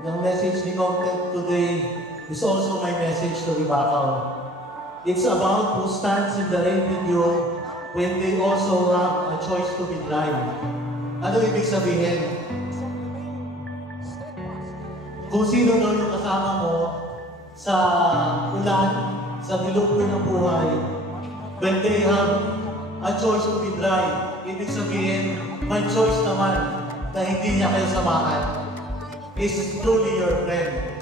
Yung message ni Content today is also my message to Ribakaw. It's about who stands in the rain with you when they also have a choice to be blind. Ano ibig sabihin? Kung sino daw yung kasama mo sa ulan, sa dilubyo ng buhay, when they have a choice to be blind, ibig sabihin, may choice naman na hindi niya kayo samahan. Is truly your friend.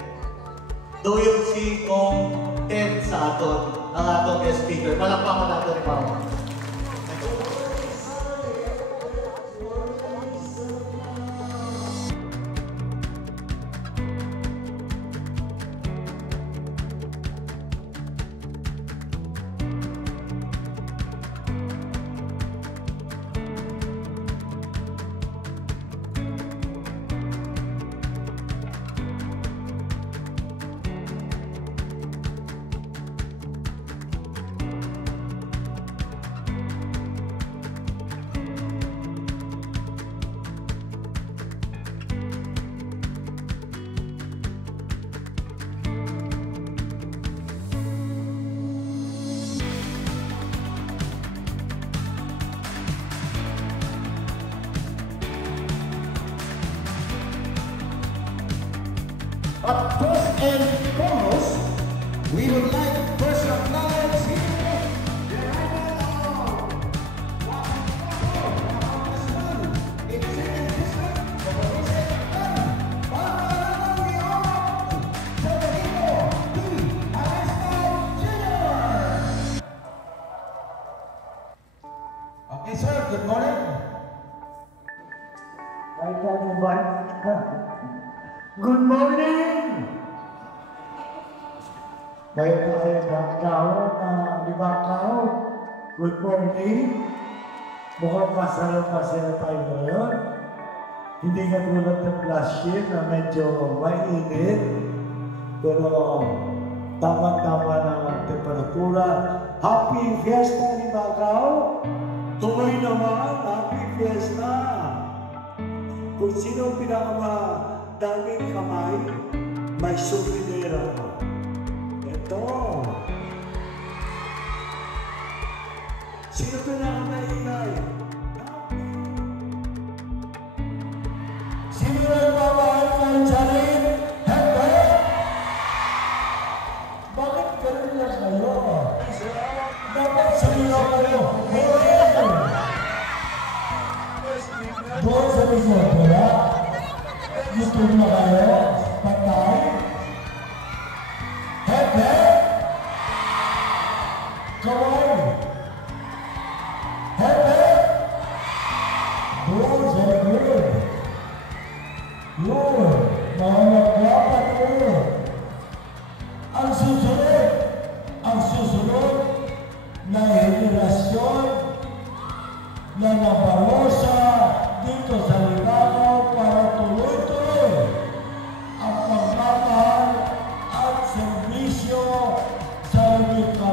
Do you see kung Ted sa aton, ang atong guest speaker? Palakpakan natin ni Mama. But first and foremost, we would like to first acknowledge here the arrival of Executive District of the Okay, sir, good morning. Good morning! Baik saya Ribakaw, good morning. Mukhang pasaya tayo ngayon. Hindi katulad ng last year na medyo mainit. Pero tama-tama na ang temperatura. Happy Fiesta Ribakaw! Tuloy naman, Happy Fiesta! Kung sino daming kamay, may souvenir ako. Ito. Sino pinakamaingay? Sino nagmamahal ng Charin? Hebe? Bakit ganun lang kayo? Dapat sa'yo kayo. Doon sa likod, wala? Gusto mo kayo? Patay? Hebe? Kaway? Hebe? Doon sa likod. Yun, mga nagwapat yun. Ang susunod na henerasyon na nabarosa dito sa Ribakaw para tuloy-tuloy ang pagmamahal at serbisyo sa Ribakaw.